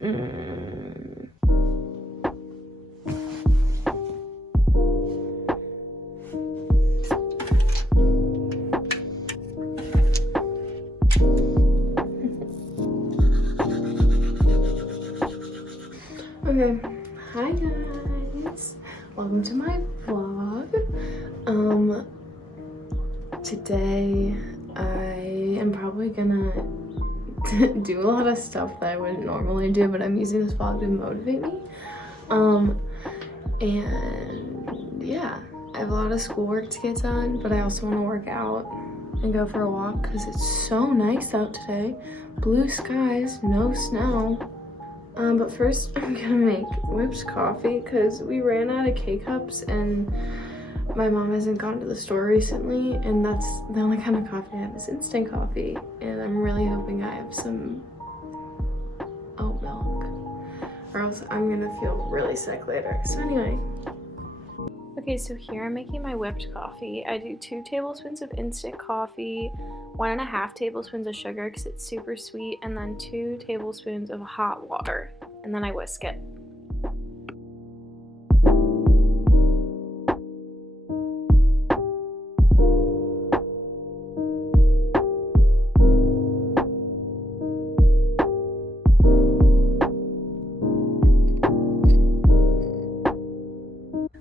Mm. Okay, hi guys, welcome to my vlog. Today I am probably gonna do a lot of stuff that I wouldn't normally do, but I'm using this vlog to motivate me. And yeah, I have a lot of schoolwork to get done, but I also want to work out and go for a walk because it's so nice out today. Blue skies, no snow. But first I'm gonna make whipped coffee because we ran out of K-cups and my mom hasn't gone to the store recently, and that's the only kind of coffee I have is instant coffee, and I'm really hoping I have some oat milk or else I'm gonna feel really sick later. So anyway. Okay, so here I'm making my whipped coffee. I do 2 tablespoons of instant coffee, 1.5 tablespoons of sugar because it's super sweet, and then 2 tablespoons of hot water, and then I whisk it.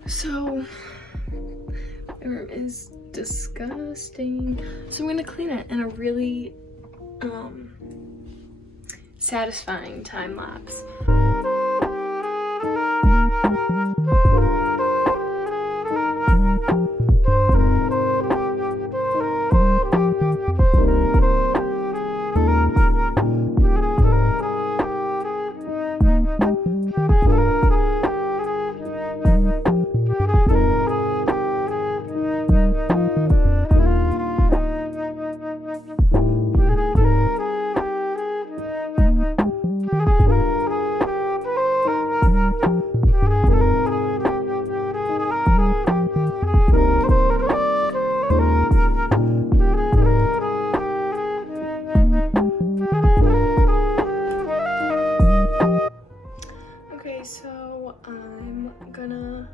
So, my room is disgusting. So I'm gonna clean it in a really satisfying time lapse. So I'm gonna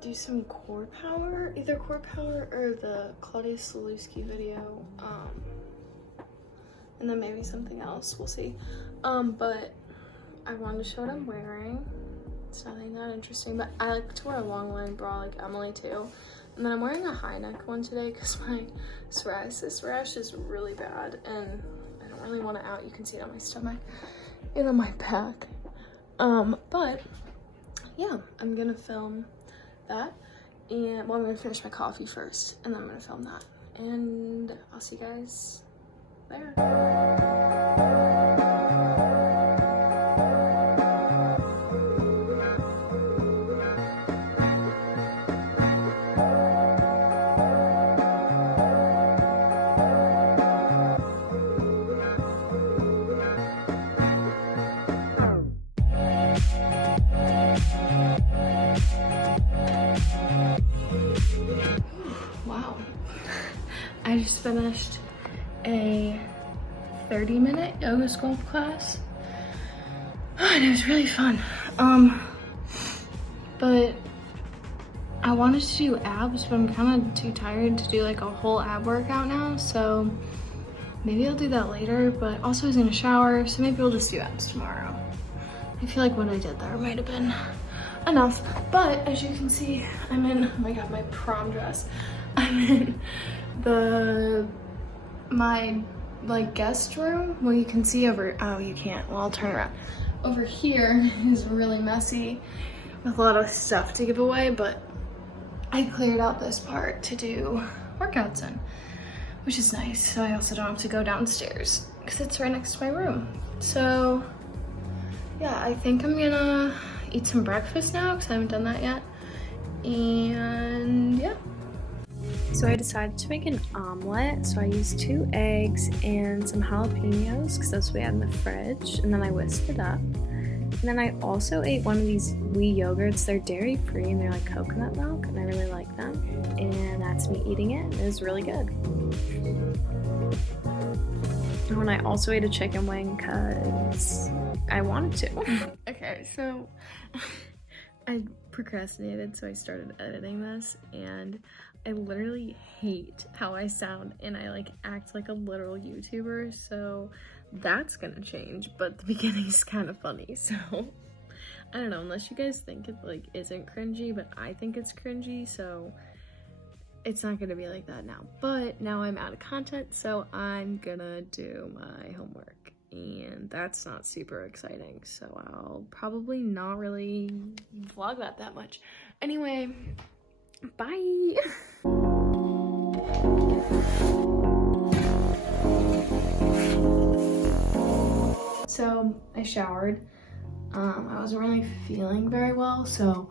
do some core power, either core power or the Claudia Sulewski video, and then maybe something else, we'll see. But I wanted to show what I'm wearing. It's nothing that interesting, but I like to wear a long line bra like Emily too. And then I'm wearing a high neck one today because my psoriasis rash is really bad and I don't really want it out. You can see it on my stomach and on my back. But yeah, I'm gonna film that, and well, I'm gonna finish my coffee first and then I'm gonna film that, and I'll see you guys there. Wow, I just finished a 30-minute yoga sculpt class and it was really fun. But I wanted to do abs, but I'm kind of too tired to do like a whole ab workout now, so maybe I'll do that later. But also I was gonna shower, so maybe we'll just do abs tomorrow. I feel like what I did there might have been enough. But as you can see, I'm in, oh my god, my prom dress. I'm in my like guest room. Well, you can see over, oh, you can't, well, I'll turn around. Over here is really messy with a lot of stuff to give away, but I cleared out this part to do workouts in, which is nice. So I also don't have to go downstairs because it's right next to my room. So yeah, I think I'm gonna eat some breakfast now because I haven't done that yet. And yeah. So I decided to make an omelet. So I used 2 eggs and some jalapenos because that's what we had in the fridge. And then I whisked it up. And then I also ate one of these wee yogurts. They're dairy free and they're like coconut milk, and I really like them. And that's me eating it. It was really good. Oh, and I also ate a chicken wing because I wanted to. Okay, so I procrastinated, so I started editing this, and I literally hate how I sound, and I like act like a literal YouTuber, so that's gonna change, but the beginning's kind of funny, so I don't know, unless you guys think it like isn't cringy, but I think it's cringy, so it's not gonna be like that now. But now I'm out of content, so I'm gonna do my homework, and that's not super exciting, so I'll probably not really vlog that much. Anyway, bye. So I showered. I wasn't really feeling very well, so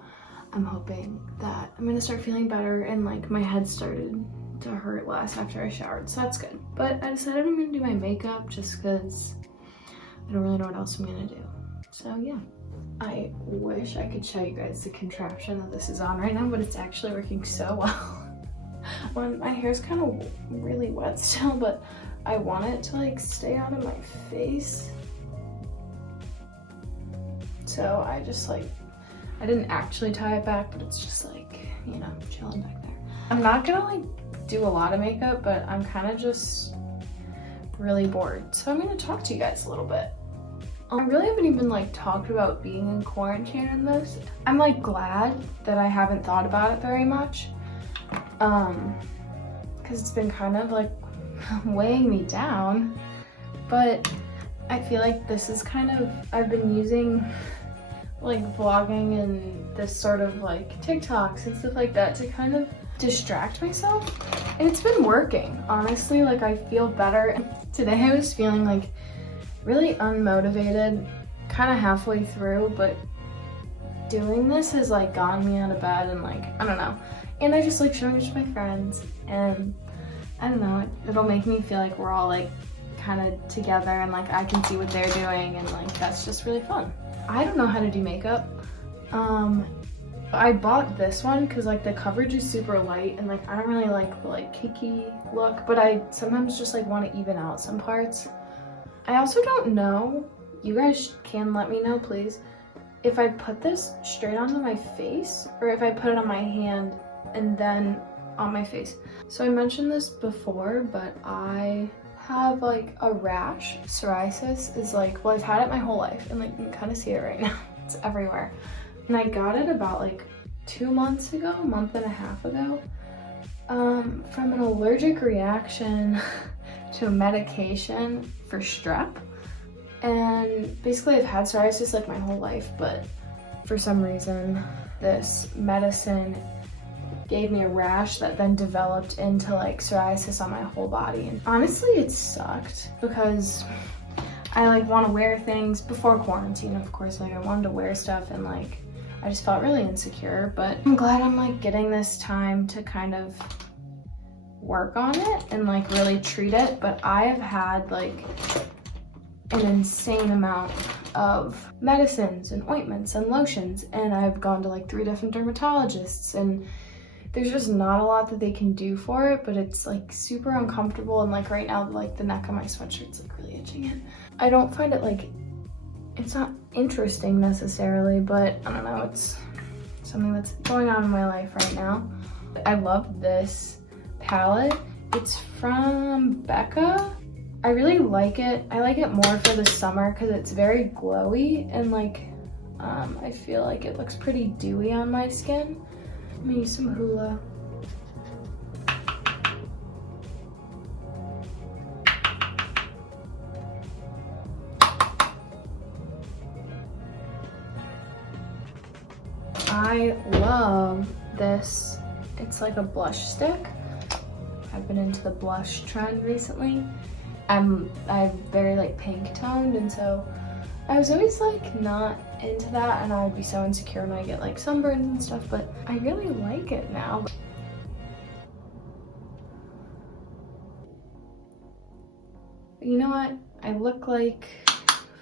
I'm hoping that I'm gonna start feeling better, and like my head started to hurt less after I showered, so that's good. But I decided I'm gonna do my makeup just because I don't really know what else I'm gonna do. So yeah. I wish I could show you guys the contraption that this is on right now, but it's actually working so well. My hair's kind of really wet still, but I want it to like stay out of my face. So I just like, I didn't actually tie it back, but it's just like, you know, chilling back there. I'm not gonna like do a lot of makeup, but I'm kind of just really bored. So I'm gonna talk to you guys a little bit. I really haven't even like talked about being in quarantine in this. I'm like glad that I haven't thought about it very much. Cause it's been kind of like weighing me down, but I feel like this is kind of, I've been using like vlogging and this sort of like TikToks and stuff like that to kind of distract myself, and it's been working, honestly. Like I feel better. Today I was feeling like really unmotivated kind of halfway through, but doing this has like gotten me out of bed, and like I don't know, and I just like showing it to my friends, and I don't know, it'll make me feel like we're all like kind of together, and like I can see what they're doing, and like that's just really fun. I don't know how to do makeup. I bought this one because like the coverage is super light, and like I don't really like the like cakey look, but I sometimes just like want to even out some parts. I also don't know, you guys can let me know please, if I put this straight onto my face or if I put it on my hand and then on my face. So I mentioned this before, but I have like a rash. Psoriasis is like, well, I've had it my whole life, and like you can kind of see it right now. It's everywhere. And I got it about like 2 months ago, a month and a half ago, from an allergic reaction to a medication for strep. And basically I've had psoriasis like my whole life, but for some reason this medicine gave me a rash that then developed into like psoriasis on my whole body. And honestly it sucked because I like want to wear things before quarantine, of course, like I wanted to wear stuff, and like I just felt really insecure. But I'm glad I'm like getting this time to kind of work on it and like really treat it. But I have had like an insane amount of medicines and ointments and lotions, and I've gone to like 3 different dermatologists, and there's just not a lot that they can do for it, but it's like super uncomfortable. And like right now, like the neck of my sweatshirt's like really itching it. I don't find it like, it's not interesting necessarily, but I don't know, it's something that's going on in my life right now. I love this palette. It's from Becca. I really like it. I like it more for the summer because it's very glowy, and like I feel like it looks pretty dewy on my skin. I'm gonna use some Hoola. I love this. It's like a blush stick. I've been into the blush trend recently. I'm very like pink toned, and so I was always like not into that, and I would be so insecure when I get like sunburns and stuff, but I really like it now. But you know what? I look like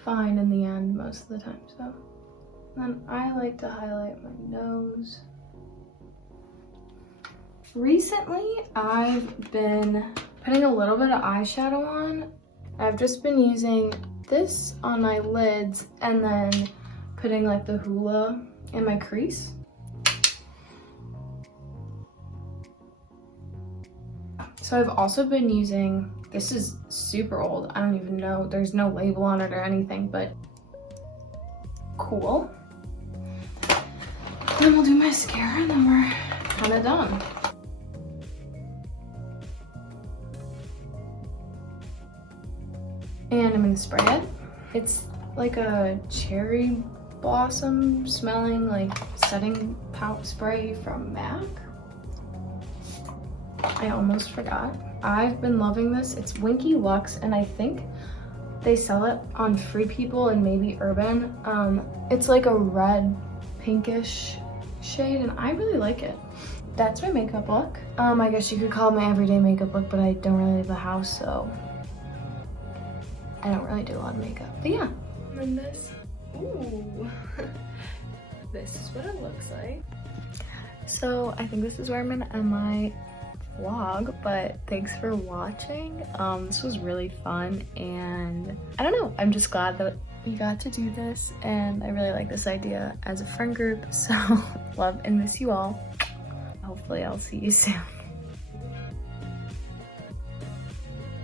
fine in the end most of the time, so then I like to highlight my nose. Recently, I've been putting a little bit of eyeshadow on, I've just been using this on my lids and then putting like the Hoola in my crease. So I've also been using, this is super old, I don't even know, there's no label on it or anything, but cool. Then we'll do mascara and then we're kind of done. And I'm gonna spray it. It's like a cherry blossom smelling like setting powder spray from MAC. I almost forgot. I've been loving this. It's Winky Lux and I think they sell it on Free People and maybe Urban. It's like a red pinkish shade and I really like it. That's my makeup look. I guess you could call it my everyday makeup look, but I don't really leave the house, so I don't really do a lot of makeup. But yeah. And then this, ooh. This is what it looks like. So I think this is where I'm gonna end my vlog, but thanks for watching. This was really fun and I don't know, I'm just glad that we got to do this and I really like this idea as a friend group, so love and miss you all. Hopefully I'll see you soon.